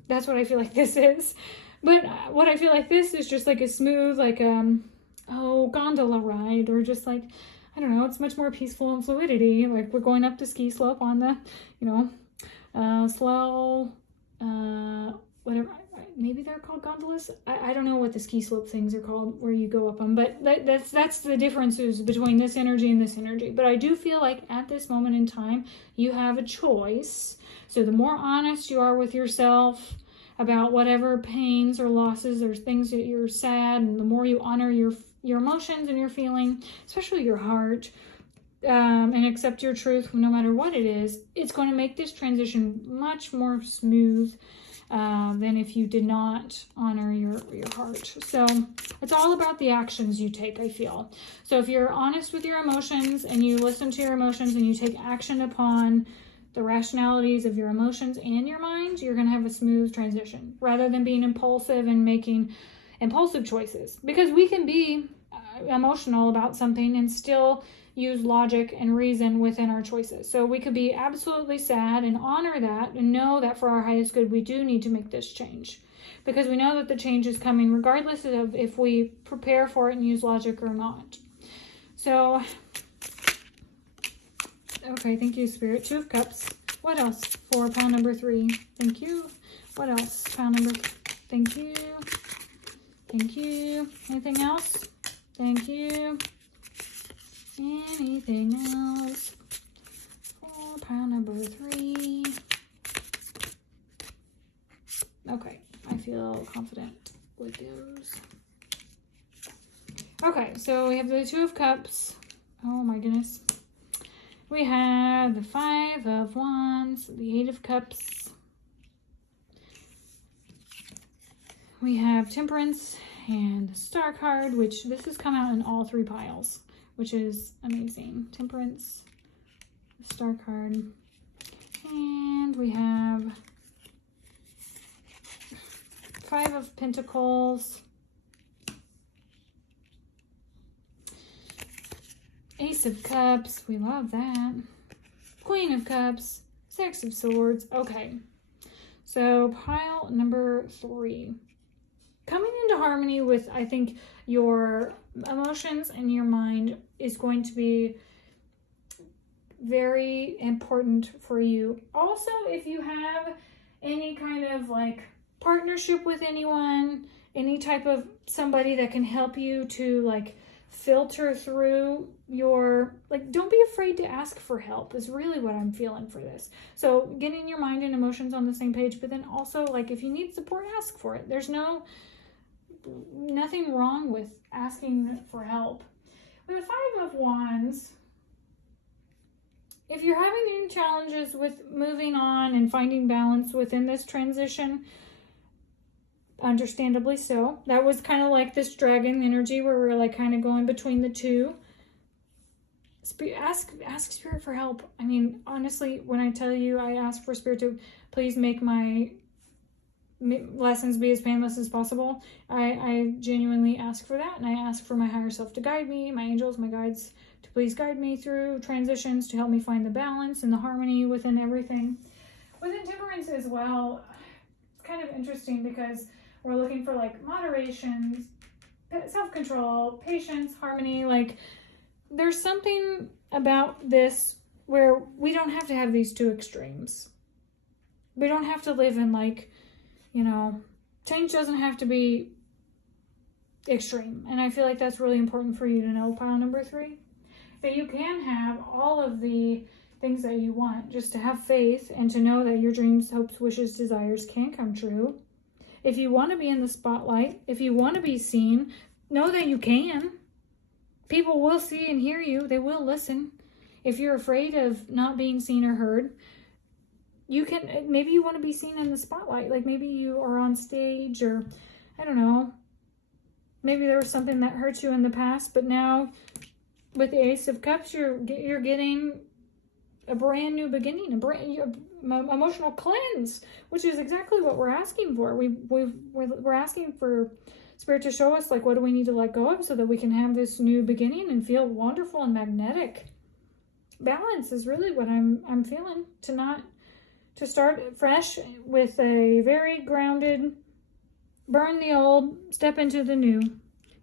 That's what I feel like this is. But what I feel like this is just like a smooth, like, gondola ride, or just like, I don't know, it's much more peaceful and fluidity. Like, we're going up the ski slope on the, slow, whatever, maybe they're called gondolas. I don't know what the ski slope things are called where you go up them, but that's the differences between this energy and this energy. But I do feel like at this moment in time, you have a choice. So the more honest you are with yourself about whatever pains or losses or things that you're sad, and the more you honor your emotions and your feeling, especially your heart, and accept your truth no matter what it is, it's going to make this transition much more smooth than if you did not honor your heart. So it's all about the actions you take, I feel. So if you're honest with your emotions and you listen to your emotions and you take action upon the rationalities of your emotions and your mind, you're going to have a smooth transition rather than being impulsive and making impulsive choices. Because we can be emotional about something and still use logic and reason within our choices. So we could be absolutely sad and honor that and know that for our highest good, we do need to make this change. Because we know that the change is coming regardless of if we prepare for it and use logic or not. So, okay, thank you, Spirit. 2 of Cups. What else for pile number 3? Thank you. What else? Pile number 3. Thank you. Thank you. Anything else? Thank you. Anything else for pile number 3? Okay, I feel confident with those. Okay, so we have the 2 of Cups. Oh my goodness. We have the 5 of Wands, the 8 of Cups. We have Temperance and the Star card, which this has come out in all 3 piles, which is amazing. Temperance, the Star card, and we have 5 of Pentacles, Ace of Cups, we love that, Queen of Cups, 6 of Swords. Okay, so pile number 3. Coming into harmony with, I think, your emotions and your mind is going to be very important for you. Also, if you have any kind of like partnership with anyone, any type of somebody that can help you to like filter through your, like, don't be afraid to ask for help is really what I'm feeling for this. So getting your mind and emotions on the same page, but then also like if you need support, ask for it. There's nothing wrong with asking for help. With the 5 of Wands, if you're having any challenges with moving on and finding balance within this transition, understandably so. That was kind of like this dragon energy where we're like kind of going between the two. Ask Spirit for help. I mean, honestly, when I tell you I ask for Spirit to please make my lessons be as painless as possible, I genuinely ask for that, and I ask for my higher self to guide me, my angels, my guides, to please guide me through transitions, to help me find the balance and the harmony within everything. Within Temperance as well, it's kind of interesting because we're looking for like moderation, self-control, patience, harmony. Like there's something about this where we don't have to have these 2 extremes. We don't have to live in like, change doesn't have to be extreme. And I feel like that's really important for you to know, pile number 3. That you can have all of the things that you want. Just to have faith and to know that your dreams, hopes, wishes, desires can come true. If you want to be in the spotlight, if you want to be seen, know that you can. People will see and hear you. They will listen. If you're afraid of not being seen or heard, you can, maybe you want to be seen in the spotlight. Like maybe you are on stage, or I don't know. Maybe there was something that hurt you in the past, but now with the Ace of Cups, you're getting a brand new beginning, emotional cleanse, which is exactly what we're asking for. We're asking for Spirit to show us, like, what do we need to let go of so that we can have this new beginning and feel wonderful and magnetic. Balance is really what I'm feeling. To start fresh with a very grounded, burn the old, step into the new.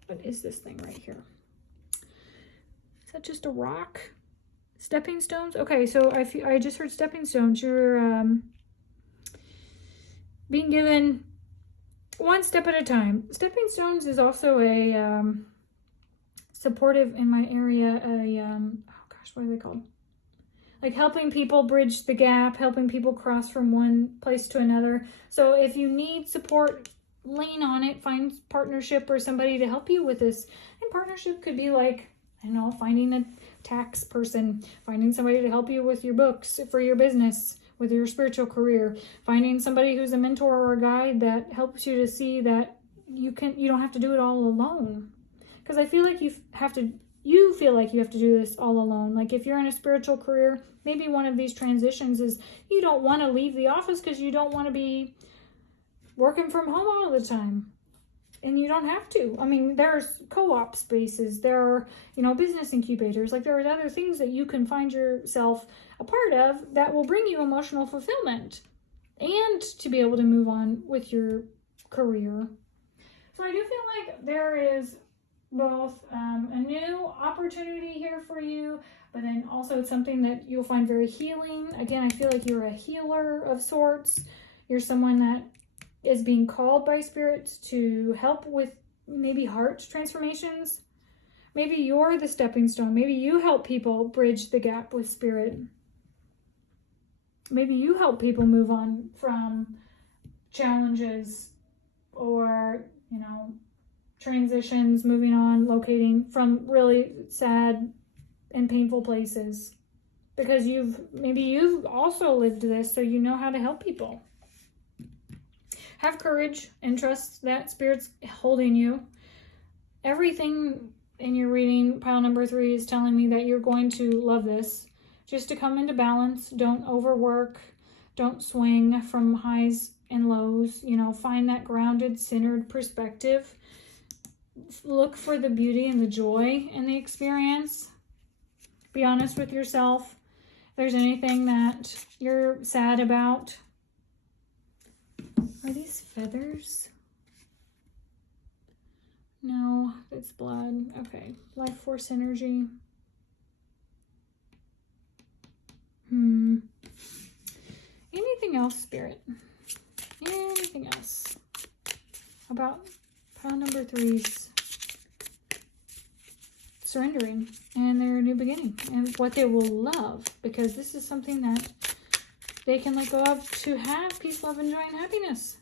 What is this thing right here? Is that just a rock? Stepping stones? Okay, so I just heard stepping stones. You're being given one step at a time. Stepping stones is also a supportive in my area. Oh gosh, what are they called? Like helping people bridge the gap, helping people cross from one place to another. So if you need support, lean on it. Find partnership or somebody to help you with this. And partnership could be like, I don't know, finding a tax person, finding somebody to help you with your books for your business, with your spiritual career, finding somebody who's a mentor or a guide that helps you to see that you don't have to do it all alone. Because I feel like you feel like you have to do this all alone. Like if you're in a spiritual career, maybe one of these transitions is you don't want to leave the office because you don't want to be working from home all the time. And you don't have to. I mean, there's co-op spaces, there are, business incubators, like there are other things that you can find yourself a part of that will bring you emotional fulfillment and to be able to move on with your career. So I do feel like there is both a new opportunity here for you, but then also it's something that you'll find very healing. Again, I feel like you're a healer of sorts. You're someone that is being called by spirits to help with maybe heart transformations. Maybe you're the stepping stone. Maybe you help people bridge the gap with spirit. Maybe you help people move on from challenges or, transitions, moving on, locating from really sad and painful places. Because you've also lived this, so you know how to help people. Have courage and trust that Spirit's holding you. Everything in your reading, pile number 3, is telling me that you're going to love this. Just to come into balance. Don't overwork. Don't swing from highs and lows. Find that grounded, centered perspective. Look for the beauty and the joy in the experience. Be honest with yourself. If there's anything that you're sad about, are these feathers? No, it's blood. Okay. Life force energy. Anything else, Spirit? Anything else about pile number 3's surrendering and their new beginning and what they will love? Because this is something that they can let go of to have peace, love, and joy, and happiness.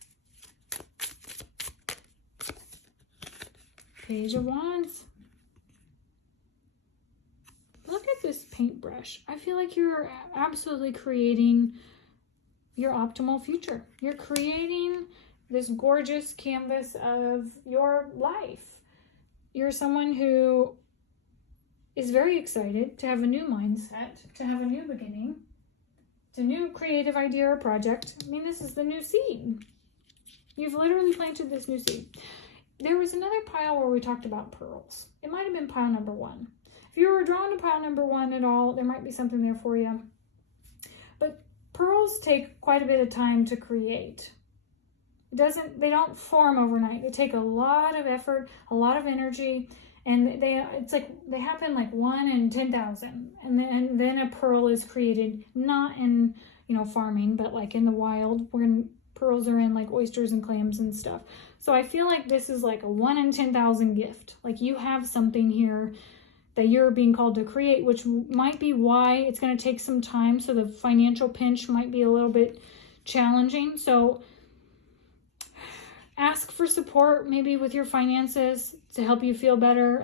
Page of Wands. Look at this paintbrush. I feel like you're absolutely creating your optimal future. You're creating this gorgeous canvas of your life. You're someone who is very excited to have a new mindset, to have a new beginning. It's a new creative idea or project. I mean, this is the new seed. You've literally planted this new seed. There was another pile where we talked about pearls. It might have been pile number 1. If you were drawn to pile number 1 at all, there might be something there for you. But pearls take quite a bit of time to create. They don't form overnight. They take a lot of effort, a lot of energy, and they happen like 1 in 10,000. And then a pearl is created, not in, farming, but like in the wild, when pearls are in like oysters and clams and stuff. So I feel like this is like a 1 in 10,000 gift. Like you have something here that you're being called to create, which might be why it's going to take some time. So the financial pinch might be a little bit challenging. So ask for support maybe with your finances to help you feel better.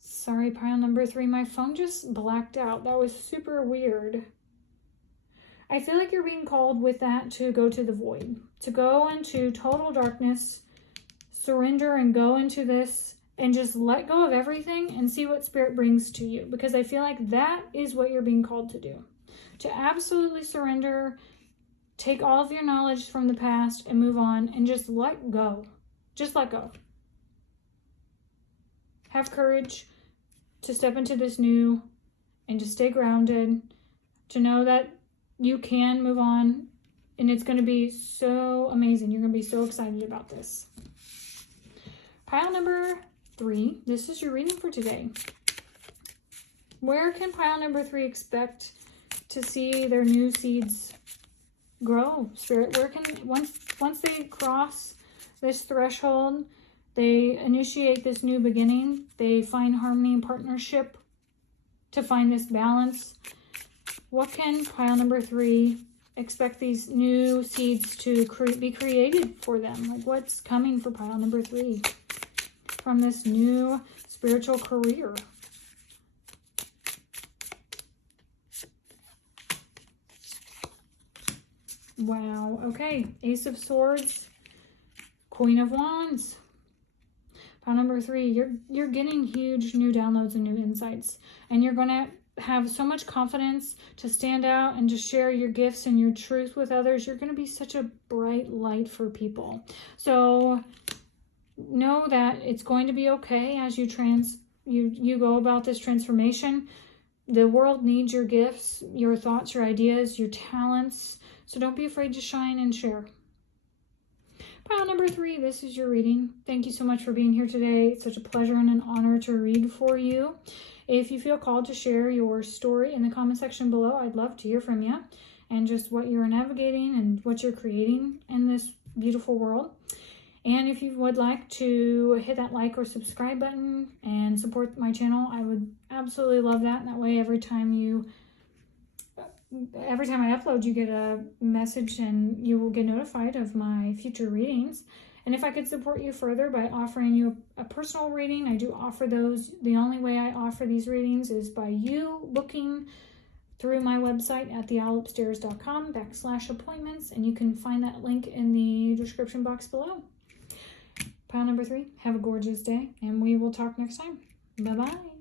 Sorry, pile number 3, my phone just blacked out. That was super weird. I feel like you're being called with that to go to the void, to go into total darkness, surrender and go into this and just let go of everything and see what Spirit brings to you. Because I feel like that is what you're being called to do. To absolutely surrender, take all of your knowledge from the past and move on and just let go. Just let go. Have courage to step into this new and to stay grounded, to know that you can move on, and it's going to be so amazing. You're going to be so excited about this. Pile number 3, this is your reading for today. Where can pile number 3 expect to see their new seeds grow, Spirit? Where can, once they cross this threshold, they initiate this new beginning, they find harmony and partnership to find this balance. What can pile number 3 expect these new seeds to be created for them? Like, what's coming for pile number 3 from this new spiritual career? Wow. Okay. Ace of Swords, Queen of Wands. Pile number 3, you're getting huge new downloads and new insights, and you're going to have so much confidence to stand out and to share your gifts and your truth with others. You're going to be such a bright light for people. So know that it's going to be okay as you go about this transformation. The world needs your gifts, your thoughts, your ideas, your talents. So don't be afraid to shine and share. Pile number 3, this is your reading. Thank you so much for being here today. It's such a pleasure and an honor to read for you. If you feel called to share your story in the comment section below, I'd love to hear from you and just what you're navigating and what you're creating in this beautiful world. And if you would like to hit that like or subscribe button and support my channel, I would absolutely love that. And that way, every time I upload, you get a message and you will get notified of my future readings. And if I could support you further by offering you a personal reading, I do offer those. The only way I offer these readings is by you booking through my website at theowlupstairs.com/appointments. And you can find that link in the description box below. Pile number 3, have a gorgeous day, and we will talk next time. Bye-bye.